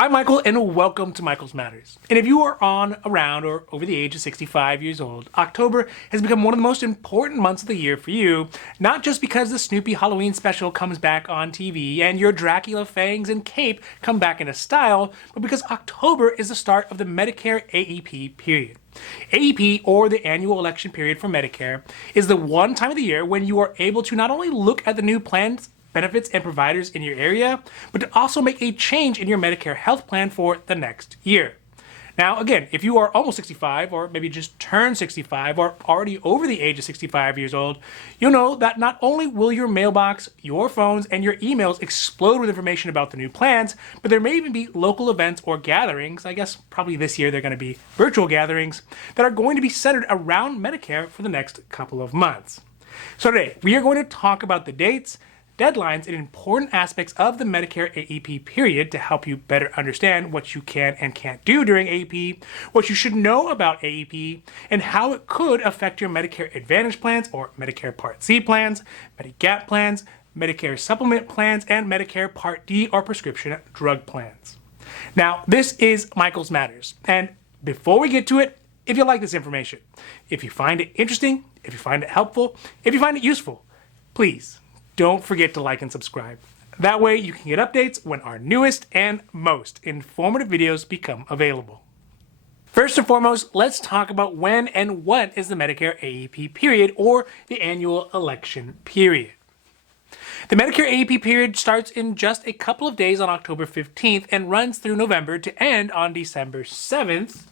I'm Michael, and welcome to Michael's Matters. And if you are on, around, or over the age of 65 years old, October has become one of the most important months of the year for you, not just because the Snoopy Halloween special comes back on TV and your Dracula fangs and cape come back into style, but because October is the start of the Medicare AEP period. AEP, or the annual election period for Medicare, is the one time of the year when you are able to not only look at the new plans, benefits, and providers in your area, but to also make a change in your Medicare health plan for the next year. Now, again, if you are almost 65, or maybe just turned 65, or already over the age of 65 years old, you'll know that not only will your mailbox, your phones, and your emails explode with information about the new plans, but there may even be local events or gatherings, I guess probably this year they're going to be virtual gatherings, that are going to be centered around Medicare for the next couple of months. So today, we are going to talk about the dates, deadlines, and important aspects of the Medicare AEP period to help you better understand what you can and can't do during AEP, what you should know about AEP, and how it could affect your Medicare Advantage plans or Medicare Part C plans, Medigap plans, Medicare Supplement plans, and Medicare Part D or prescription drug plans. Now, this is Michael's Matters, and before we get to it, if you like this information, if you find it interesting, if you find it helpful, if you find it useful, please don't forget to like and subscribe. That way you can get updates when our newest and most informative videos become available. First and foremost, let's talk about when and what is the Medicare AEP period, or the annual election period. The Medicare AEP period starts in just a couple of days on October 15th and runs through November to end on December 7th,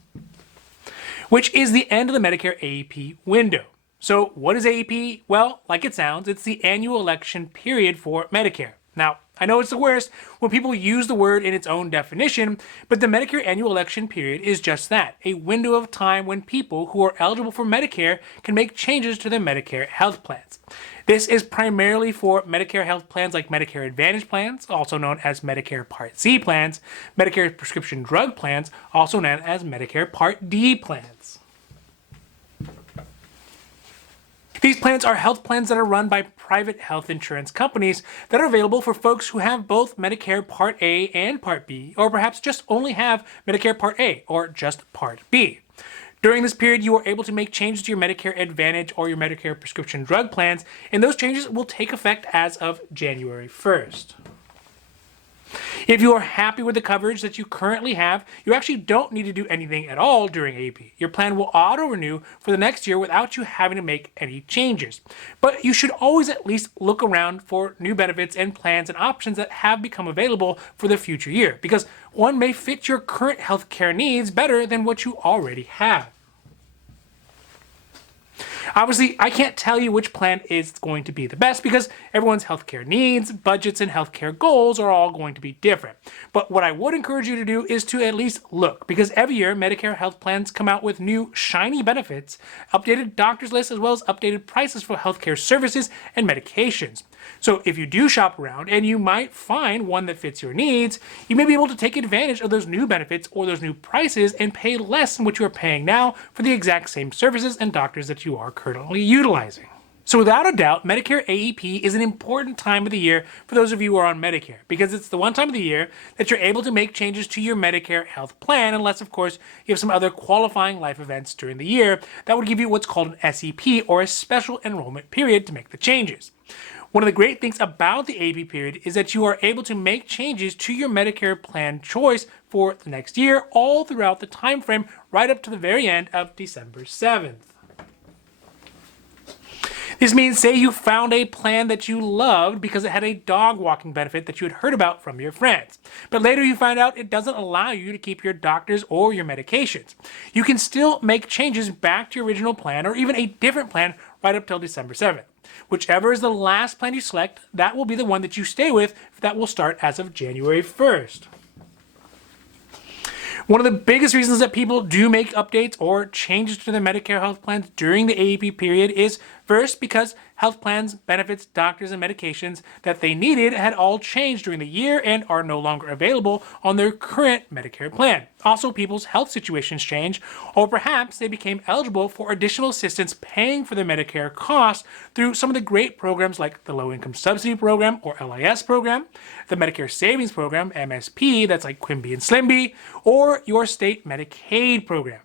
which is the end of the Medicare AEP window. So what is AEP? Well, like it sounds, it's the annual election period for Medicare. Now, I know it's the worst when people use the word in its own definition, but the Medicare annual election period is just that, a window of time when people who are eligible for Medicare can make changes to their Medicare health plans. This is primarily for Medicare health plans like Medicare Advantage plans, also known as Medicare Part C plans, Medicare prescription drug plans, also known as Medicare Part D plans. These plans are health plans that are run by private health insurance companies that are available for folks who have both Medicare Part A and Part B, or perhaps just only have Medicare Part A or just Part B. During this period, you are able to make changes to your Medicare Advantage or your Medicare prescription drug plans, and those changes will take effect as of January 1st. If you are happy with the coverage that you currently have, you actually don't need to do anything at all during AEP. Your plan will auto-renew for the next year without you having to make any changes. But you should always at least look around for new benefits and plans and options that have become available for the future year, because one may fit your current healthcare needs better than what you already have. Obviously, I can't tell you which plan is going to be the best because everyone's healthcare needs, budgets, and healthcare goals are all going to be different. But what I would encourage you to do is to at least look, because every year Medicare health plans come out with new shiny benefits, updated doctors lists, as well as updated prices for healthcare services and medications. So if you do shop around and you might find one that fits your needs, you may be able to take advantage of those new benefits or those new prices and pay less than what you are paying now for the exact same services and doctors that you are currently utilizing. So without a doubt, Medicare AEP is an important time of the year for those of you who are on Medicare, because it's the one time of the year that you're able to make changes to your Medicare health plan, unless of course you have some other qualifying life events during the year that would give you what's called an SEP, or a special enrollment period, to make the changes. One of the great things about the AEP period is that you are able to make changes to your Medicare plan choice for the next year, all throughout the time frame, right up to the very end of December 7th. This means, say you found a plan that you loved because it had a dog walking benefit that you had heard about from your friends, but later you find out it doesn't allow you to keep your doctors or your medications. You can still make changes back to your original plan, or even a different plan, right up till December 7th. Whichever is the last plan you select, that will be the one that you stay with. That will start as of January 1st. One of the biggest reasons that people do make updates or changes to their Medicare health plans during the AEP period is, first, because health plans, benefits, doctors, and medications that they needed had all changed during the year and are no longer available on their current Medicare plan. Also, people's health situations change, or perhaps they became eligible for additional assistance paying for their Medicare costs through some of the great programs like the Low Income Subsidy Program, or LIS program, the Medicare Savings Program, MSP, that's like Quimby and Slimby, or your state Medicaid program.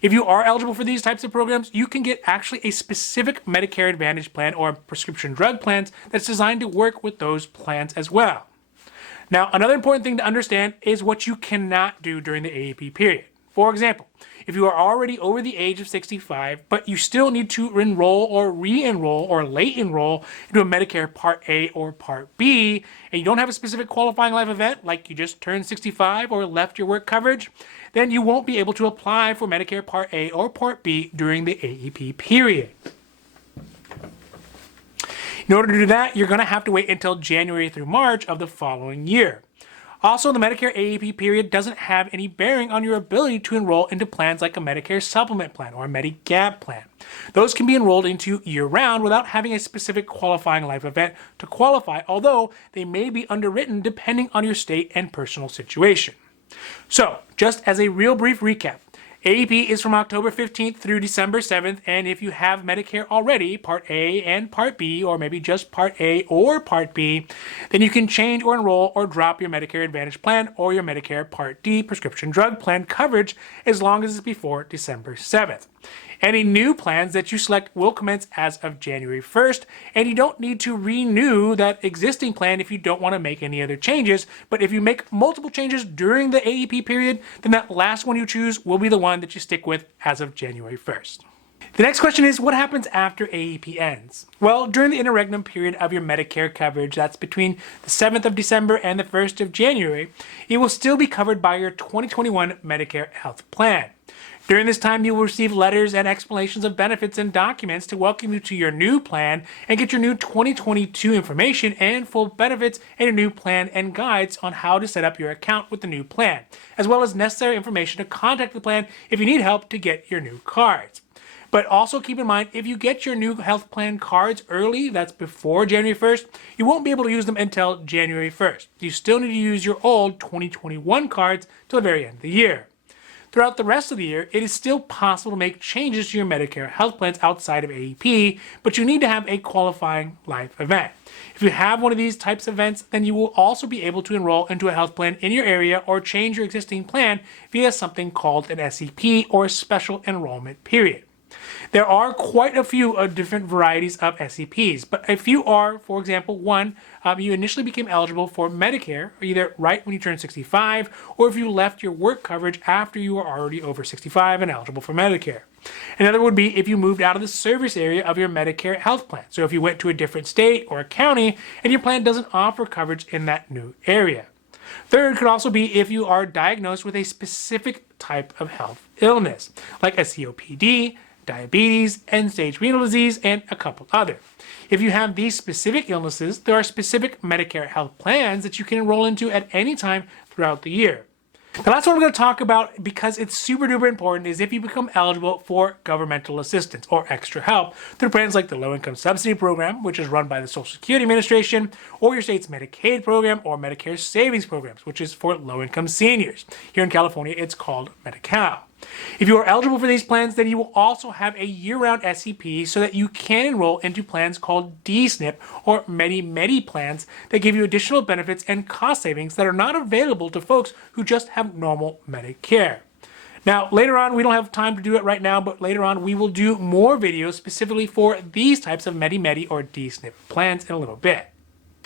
If you are eligible for these types of programs, you can get actually a specific Medicare Advantage plan or prescription drug plans that's designed to work with those plans as well. Now, another important thing to understand is what you cannot do during the AEP period. For example, if you are already over the age of 65, but you still need to enroll or re-enroll or late enroll into a Medicare Part A or Part B, and you don't have a specific qualifying life event, like you just turned 65 or left your work coverage, then you won't be able to apply for Medicare Part A or Part B during the AEP period. In order to do that, you're going to have to wait until January through March of the following year. Also, the Medicare AEP period doesn't have any bearing on your ability to enroll into plans like a Medicare Supplement plan or a Medigap plan. Those can be enrolled into year-round without having a specific qualifying life event to qualify, although they may be underwritten depending on your state and personal situation. So, just as a real brief recap, AEP is from October 15th through December 7th, and if you have Medicare already, Part A and Part B, or maybe just Part A or Part B, then you can change or enroll or drop your Medicare Advantage plan or your Medicare Part D prescription drug plan coverage as long as it's before December 7th. Any new plans that you select will commence as of January 1st, and you don't need to renew that existing plan if you don't want to make any other changes. But if you make multiple changes during the AEP period, then that last one you choose will be the one that you stick with as of January 1st. The next question is, what happens after AEP ends? Well, during the interregnum period of your Medicare coverage, that's between the 7th of December and the 1st of January, it will still be covered by your 2021 Medicare Health Plan. During this time, you will receive letters and explanations of benefits and documents to welcome you to your new plan and get your new 2022 information and full benefits and your new plan and guides on how to set up your account with the new plan, as well as necessary information to contact the plan if you need help to get your new cards. But also keep in mind, if you get your new health plan cards early, that's before January 1st, you won't be able to use them until January 1st. You still need to use your old 2021 cards till the very end of the year. Throughout the rest of the year, it is still possible to make changes to your Medicare health plans outside of AEP, but you need to have a qualifying life event. If you have one of these types of events, then you will also be able to enroll into a health plan in your area or change your existing plan via something called an SEP or a special enrollment period. There are quite a few different varieties of SEPs, but if you are, for example, you initially became eligible for Medicare either right when you turned 65, or if you left your work coverage after you were already over 65 and eligible for Medicare. Another would be if you moved out of the service area of your Medicare health plan. So if you went to a different state or a county and your plan doesn't offer coverage in that new area. Third could also be if you are diagnosed with a specific type of health illness, like a COPD, diabetes, end-stage renal disease, and a couple other. If you have these specific illnesses, there are specific Medicare health plans that you can enroll into at any time throughout the year. The last one I'm going to talk about, because it's super duper important, is if you become eligible for governmental assistance or extra help through plans like the Low Income Subsidy Program, which is run by the Social Security Administration, or your state's Medicaid program or Medicare Savings Programs, which is for low-income seniors. Here in California, it's called Medi-Cal. If you are eligible for these plans, then you will also have a year-round SEP so that you can enroll into plans called D-SNP or Medi-Medi plans that give you additional benefits and cost savings that are not available to folks who just have normal Medicare. Now, later on, we don't have time to do it right now, but later on we will do more videos specifically for these types of Medi-Medi or D-SNP plans in a little bit.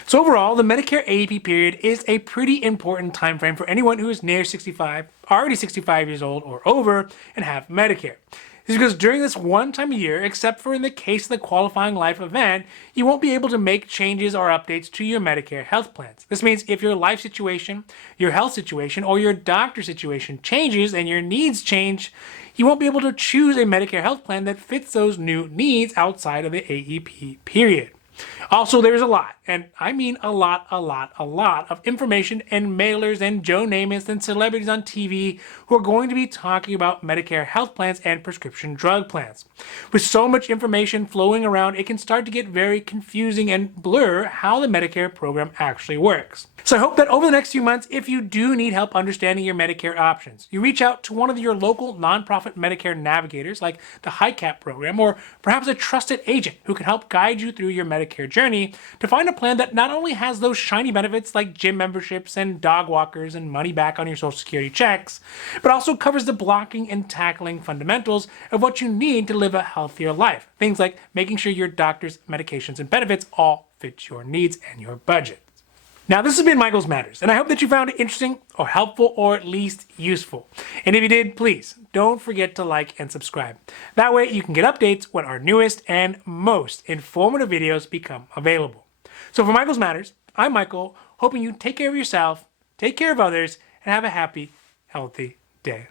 So overall, the Medicare AEP period is a pretty important time frame for anyone who is near 65, already 65 years old or over, and have Medicare. This is because during this one time a year, except for in the case of the qualifying life event, you won't be able to make changes or updates to your Medicare health plans. This means if your life situation, your health situation, or your doctor situation changes and your needs change, you won't be able to choose a Medicare health plan that fits those new needs outside of the AEP period. Also, there's a lot, and I mean a lot of information and mailers and Joe Namaths and celebrities on TV who are going to be talking about Medicare health plans and prescription drug plans. With so much information flowing around, it can start to get very confusing and blur how the Medicare program actually works. So I hope that over the next few months, if you do need help understanding your Medicare options, you reach out to one of your local nonprofit Medicare navigators like the HICAP program, or perhaps a trusted agent who can help guide you through your Medicare journey to find a plan that not only has those shiny benefits like gym memberships and dog walkers and money back on your Social Security checks, but also covers the blocking and tackling fundamentals of what you need to live a healthier life. Things like making sure your doctor's medications and benefits all fit your needs and your budget. Now, this has been Michael's Matters, and I hope that you found it interesting or helpful or at least useful. And if you did, please don't forget to like and subscribe. That way you can get updates when our newest and most informative videos become available. So for Michael's Matters, I'm Michael, hoping you take care of yourself, take care of others, and have a happy, healthy day.